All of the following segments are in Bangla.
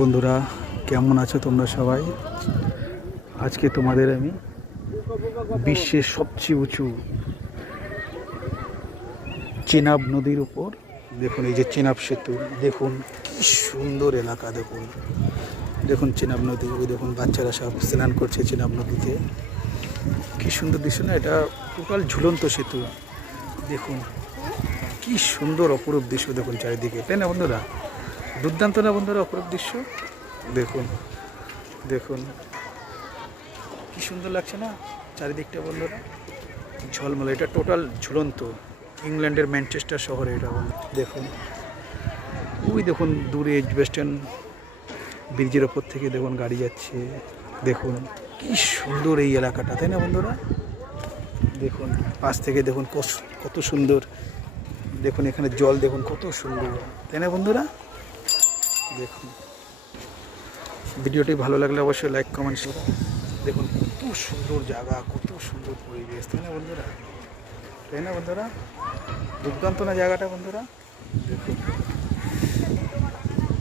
বন্ধুরা, কেমন আছো তোমরা সবাই? আজকে তোমাদের আমি বিশ্বের সবচেয়ে উঁচু চেনাব নদীর উপর দেখুন, এই যে চেনাব সেতু দেখুন, কি সুন্দর এলাকা। দেখুন দেখুন চেনাব নদী, ওই দেখুন বাচ্চারা সব স্নান করছে চেনাব নদীতে। কি সুন্দর দৃশ্য না? এটা টোটাল ঝুলন্ত সেতু। দেখুন কি সুন্দর অপরূপ দৃশ্য, দেখুন চারিদিকে, তাই না বন্ধুরা? দুর্দান্ত না বন্ধুরা অপরূপ দৃশ্য? দেখুন দেখুন কি সুন্দর লাগছে না চারিদিকটা বন্ধুরা, ঝলমলে। এটা টোটাল ঝুলন্ত, ইংল্যান্ডের ম্যানচেস্টার শহরে এটা। দেখুন ওই দেখুন দূরে এজবেস্টন ব্রিজের ওপর থেকে দেখুন গাড়ি যাচ্ছে। দেখুন কি সুন্দর এই এলাকাটা, তাই না বন্ধুরা? দেখুন পাশ থেকে দেখুন কত সুন্দর। দেখুন এখানে জল দেখুন কত সুন্দর, তাই না বন্ধুরা? দেখুন ভিডিওটি ভালো লাগলে অবশ্যই লাইক কমেন্ট শেয়ার। দেখুন কত সুন্দর জায়গা, কত সুন্দর পরিবেশ, তাই না বন্ধুরা? তাই না বন্ধুরা? দুর্দান্ত না জায়গাটা বন্ধুরা? দেখুন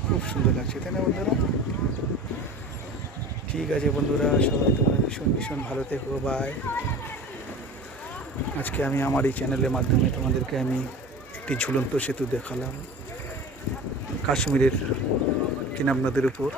খুব সুন্দর লাগছে, তাই না বন্ধুরা? ঠিক আছে বন্ধুরা, সবাই তোমরা ভীষণ ভীষণ ভালো থেকো, বাই। আজকে আমি আমার এই চ্যানেলের মাধ্যমে তোমাদেরকে আমি একটি ঝুলন্ত সেতু দেখালাম কাশ্মীরের চেনাব নদীর উপর।